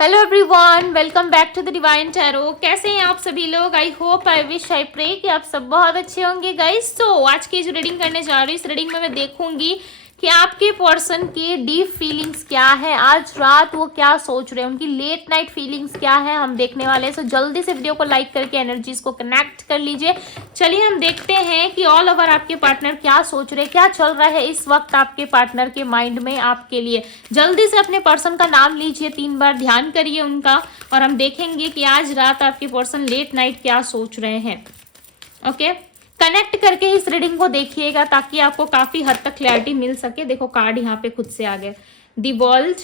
Hello everyone, welcome back to the divine tarot. कैसे हैं आप सभी लोग? I hope, I wish, I pray कि आप सब बहुत अच्छे होंगे गाइस। तो आज की जो रीडिंग करने जा रही हूँ, इस रीडिंग में मैं देखूंगी कि आपके पर्सन की डीप फीलिंग्स क्या है, आज रात वो क्या सोच रहे हैं, उनकी लेट नाइट फीलिंग्स क्या है, हम देखने वाले हैं। सो जल्दी से वीडियो को लाइक करके एनर्जीज को कनेक्ट कर लीजिए। चलिए हम देखते हैं कि ऑल ओवर आपके पार्टनर क्या सोच रहे हैं, क्या चल रहा है इस वक्त आपके पार्टनर के माइंड में आपके लिए। जल्दी से अपने पर्सन का नाम लीजिए, 3 बार ध्यान करिए उनका, और हम देखेंगे कि आज रात आपके पर्सन लेट नाइट क्या सोच रहे हैं। ओके, कनेक्ट करके इस रीडिंग को देखिएगा ताकि आपको काफी हद तक क्लैरिटी मिल सके। देखो कार्ड यहाँ पे खुद से आ गया, the world,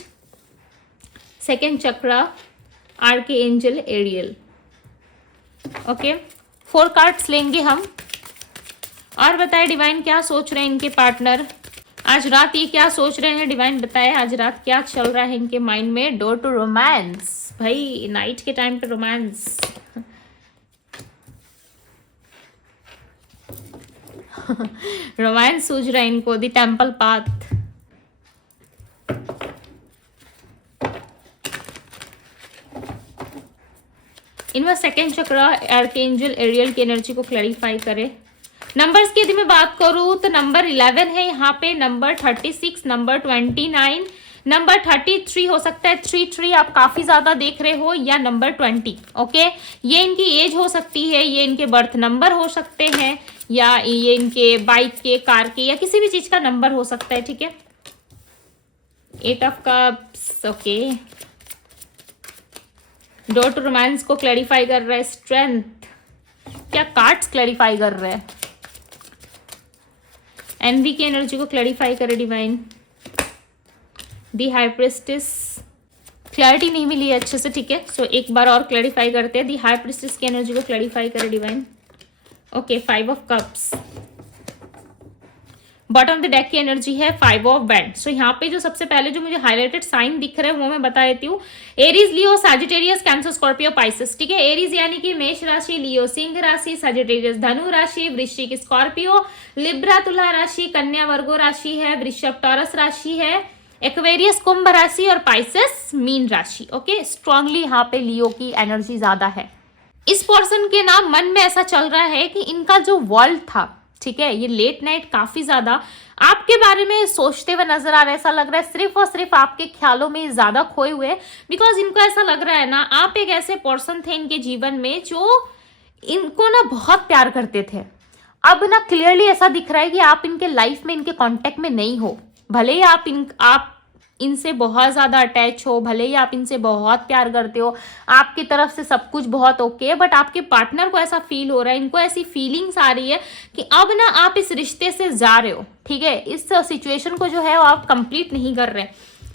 second chakra, archangel Ariel. Okay, 4 cards लेंगे हम और बताए डिवाइन क्या सोच रहे हैं इनके पार्टनर आज रात, ये क्या सोच रहे हैं डिवाइन बताए आज रात क्या चल रहा है इनके माइंड में। डोर टू रोमांस, भाई नाइट के टाइम पे रोमांस। रोमांस सूझ रहा है इनको। द टेम्पल पाथ, इनमें सेकेंड चक्र आर्कएंजल एरियल की एनर्जी को क्लैरिफाई करे। नंबर्स की यदि मैं बात करूं तो नंबर 11 है यहाँ पे, नंबर 36, नंबर 29, नंबर 33 हो सकता है। 33 आप काफी ज्यादा देख रहे हो, या नंबर 20। ओके, ये इनकी एज हो सकती है, ये इनके बर्थ नंबर हो सकते हैं, या ये इनके बाइक के, कार के, या किसी भी चीज का नंबर हो सकता है। ठीक है, 8 of cups. Okay, door to romance को क्लैरिफाई कर रहा है। स्ट्रेंथ, क्या कार्ड्स क्लैरिफाई कर रहे हैं। एनवी की एनर्जी को क्लैरिफाई करे डिवाइन। दी हाई प्रिस्टेस, क्लैरिटी नहीं मिली है अच्छे से। ठीक है, सो एक बार और क्लैरिफाई करते हैं। दी हाई प्रिस्टेस की एनर्जी को क्लैरिफाई करे divine. Okay, 5 of cups. Bottom the deck की एनर्जी है 5 ऑफ बैंड। सो यहाँ पे जो सबसे पहले जो मुझे हाईलाइटेड साइन दिख रहे हैं वो मैं बता देती हूँ। एरीज, लियो, सैजिटेरियस, कैंसर, स्कॉर्पियो, पाइसेस। ठीक है, एरीज यानी कि मेष राशि, लियो सिंह राशि, सैजिटेरियस धनु राशि, वृश्चिक स्कॉर्पियो, लिब्रा तुला राशि, कन्या वर्गो राशि है, वृषभ टॉरस राशि है, एक्वेरियस कुंभ राशि, और पाइसेस मीन राशि। ओके, स्ट्रांगली यहाँ पे लियो की एनर्जी ज्यादा है। इस पर्सन के ना मन में ऐसा चल रहा है कि इनका जो वर्ल्ड था, ठीक है, ये लेट नाइट काफी ज्यादा आपके बारे में सोचते हुए नजर आ रहा है। ऐसा लग रहा है सिर्फ और सिर्फ आपके ख्यालों में ज्यादा खोए हुए, बिकॉज इनको ऐसा लग रहा है ना, आप एक ऐसे पर्सन थे इनके जीवन में जो इनको ना बहुत प्यार करते थे। अब ना क्लियरली ऐसा दिख रहा है कि आप इनके लाइफ में, इनके कांटेक्ट में नहीं हो। भले ही आप इनसे बहुत ज्यादा अटैच हो, भले ही आप इनसे बहुत प्यार करते हो, आपकी तरफ से सब कुछ बहुत ओके है, बट आपके पार्टनर को ऐसा फील हो रहा है, इनको ऐसी फीलिंग्स आ रही है कि अब ना आप इस रिश्ते से जा रहे हो। ठीक है, इस सिचुएशन को जो है वो आप कंप्लीट नहीं कर रहे,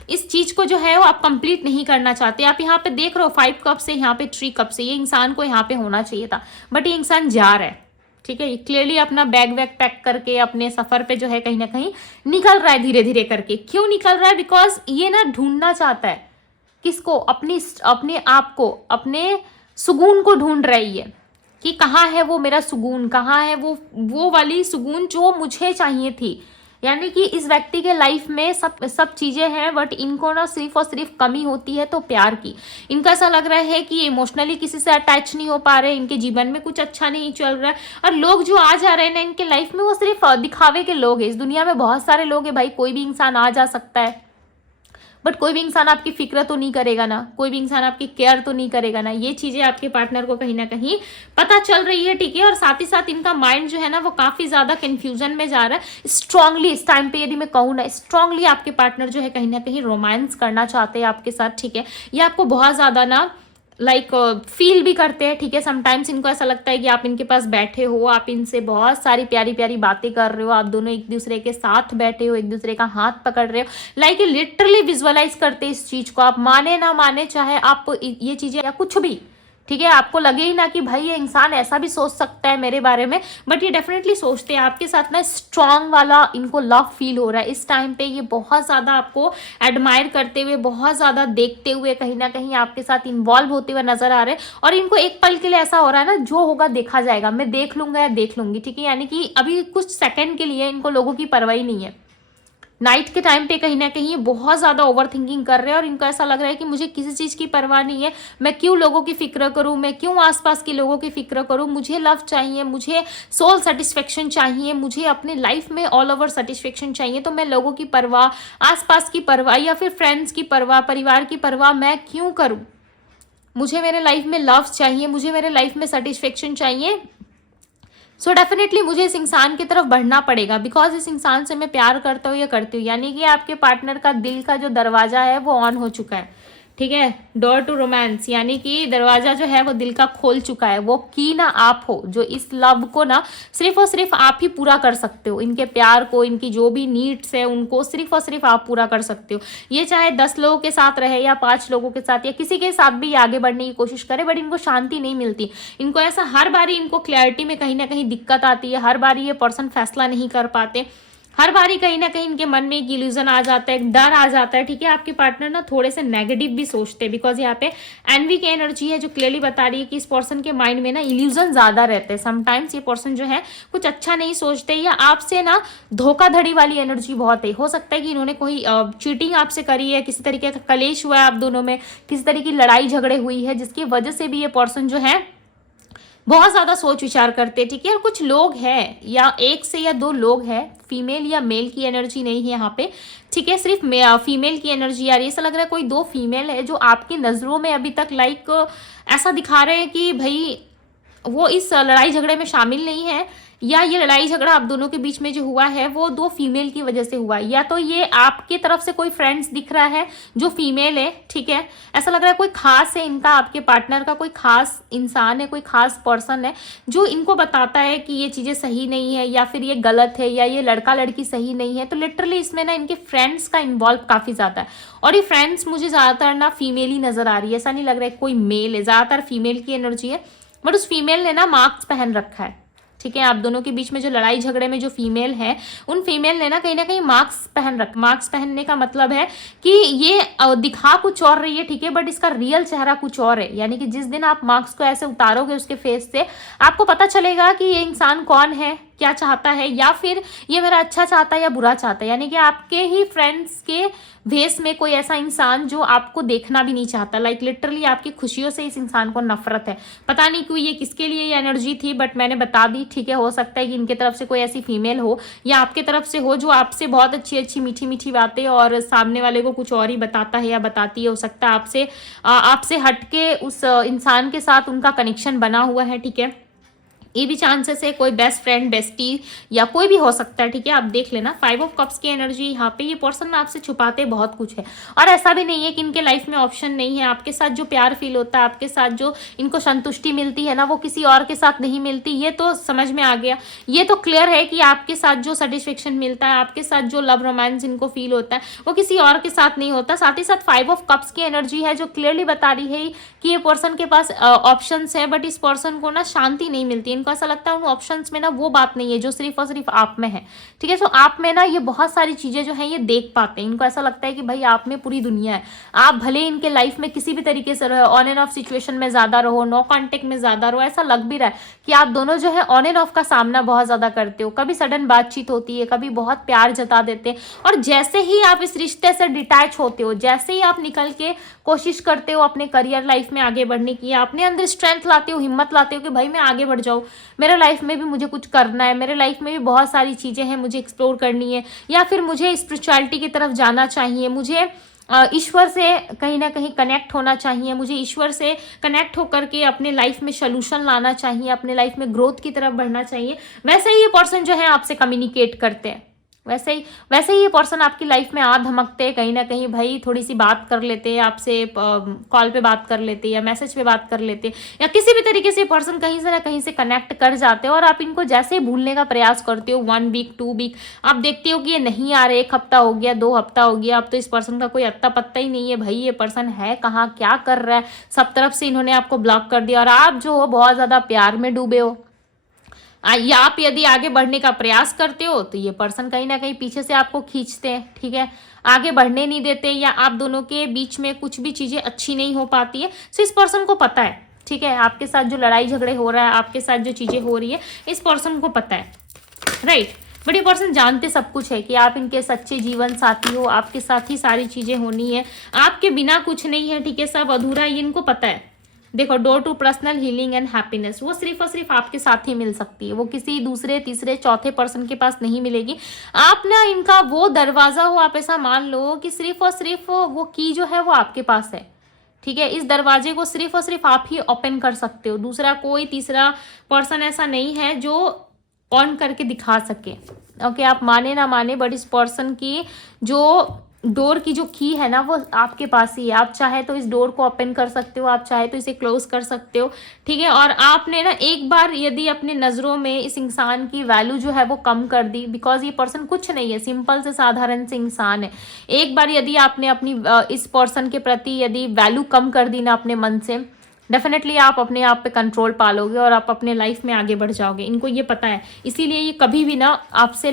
इस चीज को जो है वो आप कंप्लीट नहीं करना चाहते। आप यहाँ पे देख रहे हो 5 कप से यहाँ पे 3 कप से, ये इंसान को यहाँ पे होना चाहिए था, बट ये इंसान जा रहा है। ठीक है, क्लियरली अपना बैग वैग पैक करके अपने सफर पे जो है कहीं ना कहीं निकल रहा है, धीरे धीरे करके। क्यों निकल रहा है? बिकॉज ये ना ढूंढना चाहता है किसको, अपने आप को, अपने सुकून को ढूंढ रही है कि कहाँ है वो मेरा सुकून, कहाँ है वो वाली सुकून जो मुझे चाहिए थी। यानी कि इस व्यक्ति के लाइफ में सब चीजें हैं, बट इनको ना सिर्फ और सिर्फ कमी होती है तो प्यार की। इनका ऐसा लग रहा है कि इमोशनली किसी से अटैच नहीं हो पा रहे, इनके जीवन में कुछ अच्छा नहीं चल रहा है, और लोग जो आ जा रहे हैं ना इनके लाइफ में वो सिर्फ दिखावे के लोग हैं। इस दुनिया में बहुत सारे लोग हैं भाई, कोई भी इंसान आ जा सकता है, बट कोई भी इंसान आपकी फिक्र तो नहीं करेगा ना, कोई भी इंसान आपकी केयर तो नहीं करेगा ना। ये चीजें आपके पार्टनर को कहीं ना कहीं पता चल रही है। ठीक है, और साथ ही साथ इनका माइंड जो है ना वो काफी ज्यादा कंफ्यूजन में जा रहा है। स्ट्रांगली इस टाइम पे यदि मैं कहूँ ना, स्ट्रांगली आपके पार्टनर जो है कहीं ना कहीं रोमांस करना चाहते हैं आपके साथ। ठीक है, ये आपको बहुत ज्यादा ना फील भी करते हैं। ठीक है, समटाइम्स इनको ऐसा लगता है कि आप इनके पास बैठे हो, आप इनसे बहुत सारी प्यारी प्यारी बातें कर रहे हो, आप दोनों एक दूसरे के साथ बैठे हो, एक दूसरे का हाथ पकड़ रहे हो। ये लिटरली विजुअलाइज करते हैं इस चीज को, आप माने ना माने, चाहे आप ये चीजें या कुछ भी, ठीक है, आपको लगे ही ना कि भाई ये इंसान ऐसा भी सोच सकता है मेरे बारे में, बट ये डेफिनेटली सोचते हैं आपके साथ ना। स्ट्रांग वाला इनको लव फील हो रहा है इस टाइम पे। ये बहुत ज्यादा आपको एडमायर करते हुए, बहुत ज्यादा देखते हुए कहीं ना कहीं आपके साथ इन्वॉल्व होते हुए नजर आ रहे हैं। और इनको एक पल के लिए ऐसा हो रहा है ना, जो होगा देखा जाएगा, मैं देख लूंगा या देख लूंगी। ठीक है, यानी कि अभी कुछ सेकंड के लिए इनको लोगों की परवाही नहीं है। नाइट के टाइम पे कहीं ना कहीं ये बहुत ज़्यादा ओवर थिंकिंग कर रहे हैं और इनको ऐसा लग रहा है कि मुझे किसी चीज़ की परवाह नहीं है, मैं क्यों लोगों की फिक्र करूं, मैं क्यों आसपास के लोगों की फिक्र करूं, मुझे लव चाहिए, मुझे सोल सेटिस्फेक्शन चाहिए, मुझे अपने लाइफ में ऑल ओवर सेटिस्फेक्शन चाहिए, तो मैं लोगों की परवाह, आसपास की परवाह या फिर फ्रेंड्स की परवाह, परिवार की परवाह मैं क्यों करूं। मुझे मेरे लाइफ में लव चाहिए, मुझे मेरे लाइफ में सेटिस्फेक्शन चाहिए। सो डेफिनेटली मुझे इस इंसान की तरफ बढ़ना पड़ेगा, बिकॉज इस इंसान से मैं प्यार करता हूँ या करती हूँ। यानी कि आपके पार्टनर का दिल का जो दरवाजा है वो ऑन हो चुका है, ठीक है, डोर टू रोमांस, यानी कि दरवाजा जो है वो दिल का खोल चुका है। वो की ना आप हो, जो इस लव को ना सिर्फ और सिर्फ आप ही पूरा कर सकते हो। इनके प्यार को, इनकी जो भी नीड्स है उनको सिर्फ और सिर्फ आप पूरा कर सकते हो। ये चाहे 10 लोगों के साथ रहे या 5 लोगों के साथ या किसी के साथ भी आगे बढ़ने की कोशिश करे, बट इनको शांति नहीं मिलती। इनको ऐसा हर बारी इनको क्लैरिटी में कहीं ना कहीं दिक्कत आती है, हर बारी ये पर्सन फैसला नहीं कर पाते, हर बारी कहीं ना कहीं इनके मन में एक इल्यूजन आ जाता है, एक डर आ जाता है, ठीक है। आपके पार्टनर ना थोड़े से नेगेटिव भी सोचते हैं, बिकॉज यहाँ पे एनवी की एनर्जी है जो क्लियरली बता रही है कि इस पर्सन के माइंड में ना इल्यूजन ज्यादा रहते हैं। समटाइम्स ये पर्सन जो है कुछ अच्छा नहीं सोचते, या आपसे ना धोखाधड़ी वाली एनर्जी बहुत है। हो सकता है कि इन्होंने कोई चीटिंग आपसे करी है, किसी तरीके का कलेश हुआ है आप दोनों में, किसी तरीके की लड़ाई झगड़े हुई है, जिसकी वजह से भी ये पर्सन जो है बहुत ज्यादा सोच विचार करते हैं, ठीक है। और कुछ लोग हैं या 1 से या 2 लोग हैं, फीमेल या मेल की एनर्जी नहीं है यहाँ पे, ठीक है, सिर्फ फीमेल की एनर्जी आ रही है। ऐसा लग रहा है कोई 2 फीमेल है जो आपकी नजरों में अभी तक लाइक ऐसा दिखा रहे हैं कि भाई वो इस लड़ाई झगड़े में शामिल नहीं है, या ये लड़ाई झगड़ा आप दोनों के बीच में जो हुआ है वो 2 फीमेल की वजह से हुआ है, या तो ये आपकी तरफ से कोई फ्रेंड्स दिख रहा है जो फीमेल है, ठीक है। ऐसा लग रहा है कोई खास है इनका, आपके पार्टनर का कोई खास इंसान है, कोई खास पर्सन है जो इनको बताता है कि ये चीज़ें सही नहीं है या फिर ये गलत है या ये लड़का लड़की सही नहीं है। तो लिटरली इसमें ना इनके फ्रेंड्स का इन्वॉल्व काफ़ी ज़्यादा है, और ये फ्रेंड्स मुझे ज़्यादातर ना फीमेल ही नज़र आ रही है। ऐसा नहीं लग रहा है कोई मेल है, ज़्यादातर फीमेल की एनर्जी है, बट उस फीमेल ने ना मास्क पहन रखा है, ठीक है। आप दोनों के बीच में जो लड़ाई झगड़े में जो फीमेल है, उन फीमेल ने ना कहीं मास्क पहन रखा। मास्क पहनने का मतलब है कि ये दिखा कुछ और रही है, ठीक है, बट इसका रियल चेहरा कुछ और है। यानी कि जिस दिन आप मास्क को ऐसे उतारोगे उसके फेस से, आपको पता चलेगा कि ये इंसान कौन है, क्या चाहता है, या फिर ये मेरा अच्छा चाहता है या बुरा चाहता है। यानी कि आपके ही फ्रेंड्स के भेस में कोई ऐसा इंसान जो आपको देखना भी नहीं चाहता, लाइक लिटरली आपकी खुशियों से इस इंसान को नफरत है। पता नहीं क्यों, ये किसके लिए ये एनर्जी थी, बट मैंने बता दी, ठीक है। हो सकता है कि इनके तरफ से कोई ऐसी फीमेल हो या आपके तरफ से हो जो आपसे बहुत अच्छी अच्छी मीठी मीठी बातें और सामने वाले को कुछ और ही बताता है या बताती है। हो सकता है आपसे हटके उस इंसान के साथ उनका कनेक्शन बना हुआ है, ठीक है। ये भी चांसेस है, कोई बेस्ट फ्रेंड, बेस्टी या कोई भी हो सकता है, ठीक है। आप देख लेना 5 ऑफ कप्स की एनर्जी यहाँ पे, ये पर्सन आपसे छुपाते बहुत कुछ है, और ऐसा भी नहीं है कि इनके लाइफ में ऑप्शन नहीं है। आपके साथ जो प्यार फील होता है, आपके साथ जो इनको संतुष्टि मिलती है ना, वो किसी और के साथ नहीं मिलती। ये तो समझ में आ गया, ये तो क्लियर है कि आपके साथ जो सेटिस्फेक्शन मिलता है, आपके साथ जो लव रोमांस इनको फील होता है, वो किसी और के साथ नहीं होता। साथ ही साथ 5 ऑफ कप्स की एनर्जी है जो क्लियरली बता रही है कि ये पर्सन के पास ऑप्शंस है, बट इस पर्सन को ना शांति नहीं मिलती। इनको ऐसा लगता है उन ऑप्शंस में ना वो बात नहीं है जो सिर्फ और सिर्फ आप में है, ठीक है। तो आप में ना ये बहुत सारी चीजें जो है ये देख पाते हैं। इनको ऐसा लगता है कि भाई आप में पूरी दुनिया है। आप भले इनके लाइफ में किसी भी तरीके से रहो, ऑन एंड ऑफ सिचुएशन में ज्यादा रहो, नो कॉन्टेक्ट में ज्यादा रहो, ऐसा लग भी रहा है कि आप दोनों जो है ऑन एंड ऑफ का सामना बहुत ज्यादा करते हो। कभी सडन बातचीत होती है, कभी बहुत प्यार जता देते हैं, और जैसे ही आप इस रिश्ते से डिटैच होते हो, जैसे ही आप निकल के कोशिश करते हो अपने करियर लाइफ में आगे बढ़ने की, अपने अंदर स्ट्रेंथ लाते हो, हिम्मत लाते हो कि भाई मैं आगे बढ़ जाऊँ, मेरे लाइफ में भी मुझे कुछ करना है, मेरे लाइफ में भी बहुत सारी चीज़ें हैं मुझे एक्सप्लोर करनी है, या फिर मुझे स्पिरिचुअलिटी की तरफ जाना चाहिए, मुझे ईश्वर से कहीं ना कहीं कनेक्ट होना चाहिए, मुझे ईश्वर से कनेक्ट होकर के अपने लाइफ में सोल्यूशन लाना चाहिए, अपने लाइफ में ग्रोथ की तरफ बढ़ना चाहिए। वैसे ही ये पर्सन जो है आपसे कम्युनिकेट करते हैं, वैसे ही ये पर्सन आपकी लाइफ में आ धमकते हैं कहीं ना कहीं। भाई थोड़ी सी बात कर लेते हैं आपसे, कॉल पे बात कर लेते हैं या मैसेज पे बात कर लेते हैं, या किसी भी तरीके से पर्सन कहीं से ना कहीं से कनेक्ट कर जाते हैं, और आप इनको जैसे ही भूलने का प्रयास करते हो, 1 वीक 2 वीक, आप देखते हो कि ये नहीं आ रहे, 1 हफ्ता हो गया, 2 हफ्ता हो गया, अब तो इस पर्सन का कोई अत्ता पत्ता ही नहीं है। भाई ये पर्सन है कहाँ, क्या कर रहा है, सब तरफ से इन्होंने आपको ब्लॉक कर दिया, और आप जो हो बहुत ज़्यादा प्यार में डूबे हो, या आप यदि आगे बढ़ने का प्रयास करते हो तो ये पर्सन कहीं ना कहीं पीछे से आपको खींचते हैं, ठीक है, आगे बढ़ने नहीं देते, या आप दोनों के बीच में कुछ भी चीज़ें अच्छी नहीं हो पाती है। सो इस पर्सन को पता है, ठीक है, आपके साथ जो लड़ाई झगड़े हो रहा है, आपके साथ जो चीज़ें हो रही है, इस पर्सन को पता है, राइट। बट ये पर्सन जानते सब कुछ है कि आप इनके सच्चे जीवन साथी हो, आपके साथ ही सारी चीजें होनी है, आपके बिना कुछ नहीं है, ठीक है, सब अधूरा है, ये इनको पता है। देखो, door to personal healing and happiness वो सिर्फ और सिर्फ आपके साथ ही मिल सकती है, वो किसी दूसरे तीसरे चौथे पर्सन के पास नहीं मिलेगी। आप ना इनका वो दरवाजा हो, आप ऐसा मान लो कि सिर्फ और सिर्फ वो की जो है वो आपके पास है, ठीक है। इस दरवाजे को सिर्फ और सिर्फ आप ही ओपन कर सकते हो, दूसरा कोई तीसरा पर्सन ऐसा नहीं है जो ऑन करके दिखा सके। ओके, आप माने ना माने बट इस पर्सन की जो डोर की जो की है ना वो आपके पास ही है। आप चाहे तो इस डोर को ओपन कर सकते हो, आप चाहे तो इसे क्लोज कर सकते हो, ठीक है। और आपने ना एक बार यदि अपने नज़रों में इस इंसान की वैल्यू जो है वो कम कर दी, बिकॉज ये पर्सन कुछ नहीं है, सिंपल से साधारण से इंसान है। एक बार यदि आपने अपनी इस पर्सन के प्रति यदि वैल्यू कम कर दी ना अपने मन से, डेफिनेटली आप अपने आप पे कंट्रोल पालोगे और आप अपने लाइफ में आगे बढ़ जाओगे। इनको ये पता है, इसीलिए ये कभी भी ना आपसे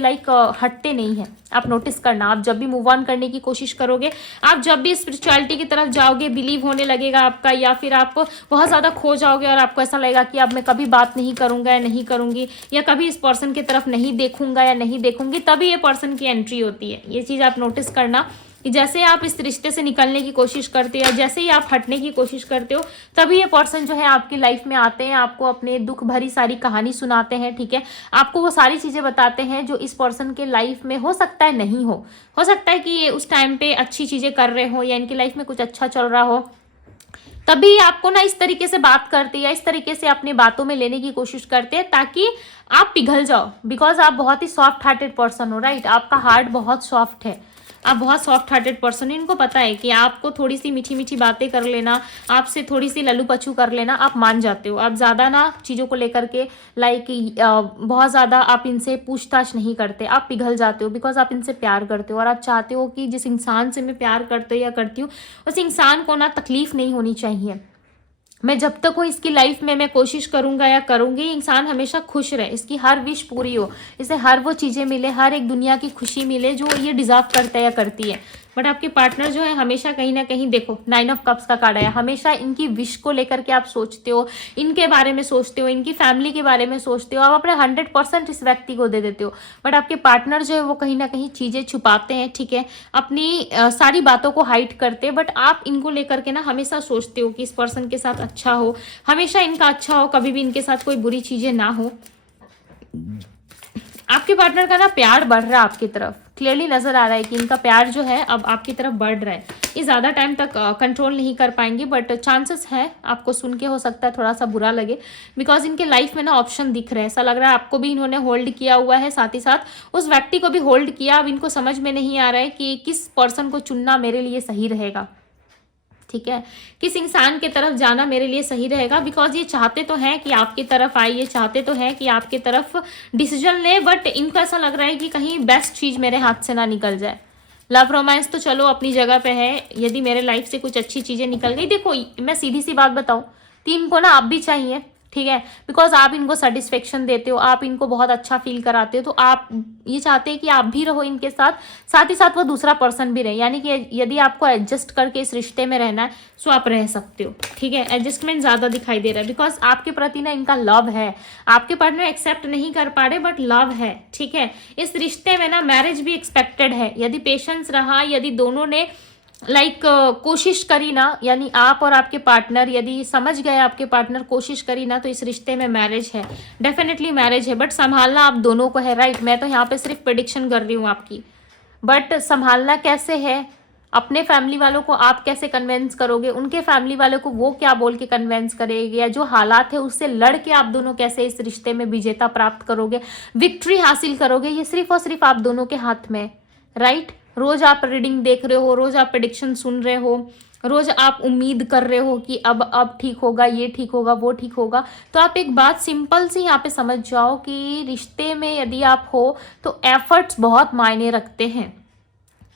हटते नहीं है। आप नोटिस करना, आप जब भी मूव ऑन करने की कोशिश करोगे, आप जब भी स्पिरिचुअलिटी की तरफ जाओगे, बिलीव होने लगेगा आपका, या फिर आप बहुत ज़्यादा खो जाओगे और आपको ऐसा लगेगा कि अब मैं कभी बात नहीं करूँगा या नहीं करूँगी, या कभी इस पर्सन की तरफ नहीं देखूंगा या नहीं देखूंगी, तभी ये पर्सन की एंट्री होती है। ये चीज़ आप नोटिस करना कि जैसे आप इस रिश्ते से निकलने की कोशिश करते हो या जैसे ही आप हटने की कोशिश करते हो, तभी ये पर्सन जो है आपकी लाइफ में आते हैं, आपको अपने दुख भरी सारी कहानी सुनाते हैं, ठीक है। आपको वो सारी चीज़ें बताते हैं जो इस पर्सन के लाइफ में हो सकता है नहीं हो सकता है कि ये उस टाइम पे अच्छी चीज़ें कर रहे हो या इनकी लाइफ में कुछ अच्छा चल रहा हो, तभी आपको ना इस तरीके से बात करते हैं या इस तरीके से अपनी बातों में लेने की कोशिश करते हैं ताकि आप पिघल जाओ। बिकॉज आप बहुत ही सॉफ्ट हार्टेड पर्सन हो, राइट। आपका हार्ट बहुत सॉफ्ट है, आप बहुत सॉफ्ट हार्टेड पर्सन है। इनको पता है कि आपको थोड़ी सी मीठी मीठी बातें कर लेना, आपसे थोड़ी सी लल्लू पचू कर लेना, आप मान जाते हो। आप ज़्यादा ना चीज़ों को लेकर के बहुत ज़्यादा आप इनसे पूछताछ नहीं करते, आप पिघल जाते हो बिकॉज आप इनसे प्यार करते हो और आप चाहते हो कि जिस इंसान से मैं प्यार करते हो या करती हूँ उस इंसान को ना तकलीफ नहीं होनी चाहिए। मैं जब तक हूँ इसकी लाइफ में मैं कोशिश करूंगा या करूंगी इंसान हमेशा खुश रहे, इसकी हर विश पूरी हो, इसे हर वो चीज़ें मिले, हर एक दुनिया की खुशी मिले जो ये डिजर्व करता है या करती है। बट आपके पार्टनर जो है हमेशा कहीं ना कहीं, देखो 9 ऑफ कप्स का कार्ड है, हमेशा इनकी विश को लेकर के आप सोचते हो, इनके बारे में सोचते हो, इनकी फैमिली के बारे में सोचते हो, आप अपने 100% इस व्यक्ति को दे देते हो। बट आपके पार्टनर जो है वो कहीं ना कहीं चीज़ें छुपाते हैं, ठीक है, अपनी सारी बातों को हाइड करते हैं। बट आप इनको लेकर के ना हमेशा सोचते हो कि इस पर्सन के साथ अच्छा हो, हमेशा इनका अच्छा हो, कभी भी इनके साथ कोई बुरी चीज़ें ना हो। आपके पार्टनर का ना प्यार बढ़ रहा है आपकी तरफ, क्लियरली नजर आ रहा है कि इनका प्यार जो है अब आपकी तरफ बढ़ रहा है। ये ज़्यादा टाइम तक कंट्रोल नहीं कर पाएंगे, बट चांसेस है, आपको सुन के हो सकता है थोड़ा सा बुरा लगे, बिकॉज इनके लाइफ में ना ऑप्शन दिख रहे हैं। ऐसा लग रहा है आपको भी इन्होंने होल्ड किया हुआ है, साथ ही साथ उस व्यक्ति को भी होल्ड किया। अब इनको समझ में नहीं आ रहा है कि किस पर्सन को चुनना मेरे लिए सही रहेगा, ठीक है, किस इंसान के तरफ जाना मेरे लिए सही रहेगा। बिकॉज ये चाहते तो हैं कि आपकी तरफ आए, ये चाहते तो हैं कि आपकी तरफ डिसीजन ले, बट इनको ऐसा लग रहा है कि कहीं बेस्ट चीज़ मेरे हाथ से ना निकल जाए। लव रोमांस तो चलो अपनी जगह पे है, यदि मेरे लाइफ से कुछ अच्छी चीज़ें निकल गई, देखो मैं सीधी सी बात बताऊँ, टीम को ना आप भी चाहिए, ठीक है, बिकॉज आप इनको सेटिस्फेक्शन देते हो, आप इनको बहुत अच्छा फील कराते हो, तो आप ये चाहते हैं कि आप भी रहो इनके साथ, साथ ही साथ वो दूसरा पर्सन भी रहे। यानी कि यदि आपको एडजस्ट करके इस रिश्ते में रहना है सो आप रह सकते हो, ठीक है। एडजस्टमेंट ज़्यादा दिखाई दे रहा है बिकॉज आपके प्रति ना इनका लव है, आपके पार्टनर एक्सेप्ट नहीं कर पा रहे बट लव है, ठीक है। इस रिश्ते में ना मैरिज भी एक्सपेक्टेड है, यदि पेशेंस रहा, यदि दोनों ने कोशिश करी ना, यानी आप और आपके पार्टनर यदि समझ गए, आपके पार्टनर कोशिश करी ना, तो इस रिश्ते में मैरिज है, डेफिनेटली मैरिज है। बट संभालना आप दोनों को है, राइट। मैं तो यहाँ पे सिर्फ प्रेडिक्शन कर रही हूँ आपकी, बट संभालना कैसे है, अपने फैमिली वालों को आप कैसे कन्वेंस करोगे, उनके फैमिली वालों को वो क्या बोल के कन्वेंस करेंगे, या जो हालात है उससे लड़ के आप दोनों कैसे इस रिश्ते में विजेता प्राप्त करोगे, विक्ट्री हासिल करोगे, ये सिर्फ और सिर्फ आप दोनों के हाथ में, राइट। रोज आप रीडिंग देख रहे हो, रोज आप प्रेडिक्शन सुन रहे हो, रोज आप उम्मीद कर रहे हो कि अब ठीक होगा, ये ठीक होगा, वो ठीक होगा। तो आप एक बात सिंपल सी यहाँ पे समझ जाओ कि रिश्ते में यदि आप हो तो एफर्ट्स बहुत मायने रखते हैं।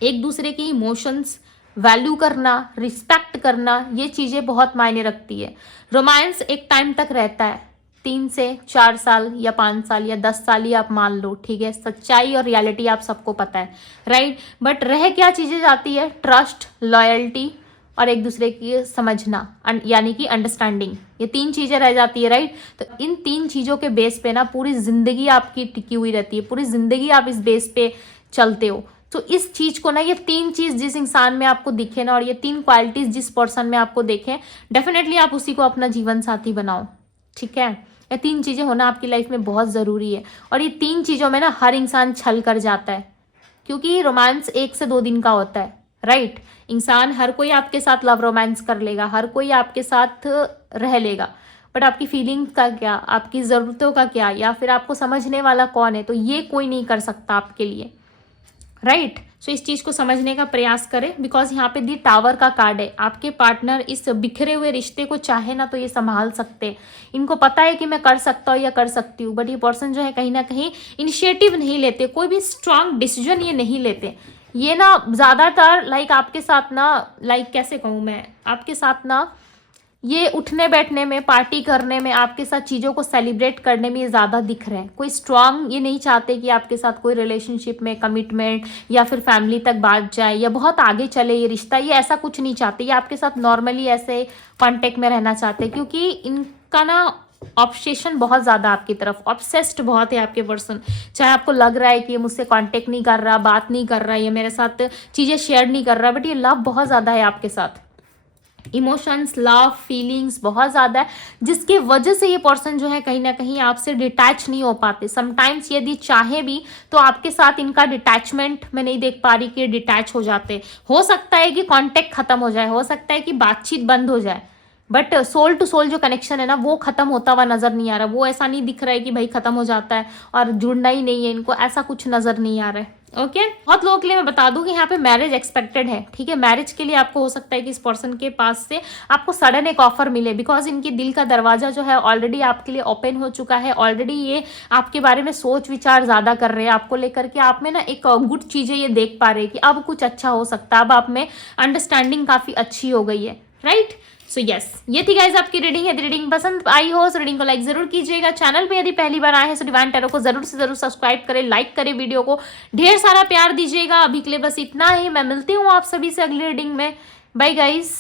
एक दूसरे की इमोशंस वैल्यू करना, रिस्पेक्ट करना, ये चीज़ें बहुत मायने रखती है। रोमांस एक टाइम तक रहता है, 3 से 4 साल या 5 साल या 10 साल ही आप मान लो, ठीक है। सच्चाई और रियलिटी आप सबको पता है, राइट। बट रह क्या चीज़ें जाती है, ट्रस्ट, लॉयल्टी, और एक दूसरे की समझना, यानी कि अंडरस्टैंडिंग, ये 3 चीजें रह जाती है, राइट। तो इन 3 चीजों के बेस पे ना पूरी जिंदगी आपकी टिकी हुई रहती है, पूरी जिंदगी आप इस बेस पे चलते हो। तो इस चीज को ना, ये 3 चीज जिस इंसान में आपको दिखे ना, और ये 3 क्वालिटीज जिस पर्सन में आपको देखें, डेफिनेटली आप उसी को अपना जीवन साथी बनाओ, ठीक है। ये 3 चीजें होना आपकी लाइफ में बहुत जरूरी है। और ये 3 चीजों में ना हर इंसान छल कर जाता है, क्योंकि रोमांस 1 से 2 दिन का होता है, राइट। इंसान हर कोई आपके साथ लव रोमांस कर लेगा, हर कोई आपके साथ रह लेगा, बट आपकी फीलिंग का क्या, आपकी ज़रूरतों का क्या, या फिर आपको समझने वाला कौन है, तो ये कोई नहीं कर सकता आपके लिए, राइट। सो इस चीज़ को समझने का प्रयास करें, बिकॉज यहाँ पे दी टावर का कार्ड है। आपके पार्टनर इस बिखरे हुए रिश्ते को चाहे ना तो ये संभाल सकते हैं, इनको पता है कि मैं कर सकता हूँ या कर सकती हूँ, बट ये पर्सन जो है कहीं ना कहीं इनिशिएटिव नहीं लेते, कोई भी स्ट्रांग डिसीजन ये नहीं लेते। ये ना ज़्यादातर लाइक आपके साथ ना, लाइक कैसे कहूँ मैं, आपके साथ ना ये उठने बैठने में, पार्टी करने में, आपके साथ चीज़ों को सेलिब्रेट करने में ये ज़्यादा दिख रहे हैं। कोई स्ट्रांग ये नहीं चाहते कि आपके साथ कोई रिलेशनशिप में कमिटमेंट या फिर फैमिली तक बात जाए या बहुत आगे चले ये रिश्ता, ये ऐसा कुछ नहीं चाहते। ये आपके साथ नॉर्मली ऐसे कांटेक्ट में रहना चाहते हैं, क्योंकि इनका ना ऑब्सेशन बहुत ज़्यादा आपकी तरफ, ऑब्सेस्ड बहुत है आपके पर्सन। चाहे आपको लग रहा है कि ये मुझसे कांटेक्ट नहीं कर रहा, बात नहीं कर रहा, ये मेरे साथ चीज़ें शेयर नहीं कर रहा, बट ये लव बहुत ज़्यादा है आपके साथ। इमोशंस, लव, फीलिंग्स बहुत ज़्यादा है, जिसकी वजह से ये पर्सन जो है कहीं ना कहीं आपसे डिटैच नहीं हो पाते। समटाइम्स यदि चाहे भी तो आपके साथ इनका डिटैचमेंट मैं नहीं देख पा रही कि डिटैच हो जाते। हो सकता है कि कांटेक्ट खत्म हो जाए, हो सकता है कि बातचीत बंद हो जाए, बट सोल टू सोल जो कनेक्शन है ना वो खत्म होता हुआ नजर नहीं आ रहा। वो ऐसा नहीं दिख रहा है कि भाई खत्म हो जाता है और जुड़ना ही नहीं है इनको, ऐसा कुछ नजर नहीं आ रहा है। ओके बहुत लोगों के लिए मैं बता दूं कि यहाँ पे मैरिज एक्सपेक्टेड है, ठीक है। मैरिज के लिए आपको हो सकता है कि इस पर्सन के पास से आपको सडन एक ऑफर मिले, बिकॉज इनकी दिल का दरवाजा जो है ऑलरेडी आपके लिए ओपन हो चुका है। ऑलरेडी ये आपके बारे में सोच विचार ज्यादा कर रहे हैं आपको लेकर के, आप में ना एक गुड चीजें ये देख पा रहे हैं कि अब कुछ अच्छा हो सकता है, अब आप में अंडरस्टैंडिंग काफी अच्छी हो गई है, राइट। सो यस, ये थी गाइज आपकी रीडिंग। यदि रीडिंग पसंद आई हो तो रीडिंग को लाइक जरूर कीजिएगा। चैनल पे यदि पहली बार आए हैं तो डिवाइन टैरो को जरूर से जरूर सब्सक्राइब करें, लाइक करें, वीडियो को ढेर सारा प्यार दीजिएगा। अभी के लिए बस इतना ही, मैं मिलती हूँ आप सभी से अगली रीडिंग में। Bye guys.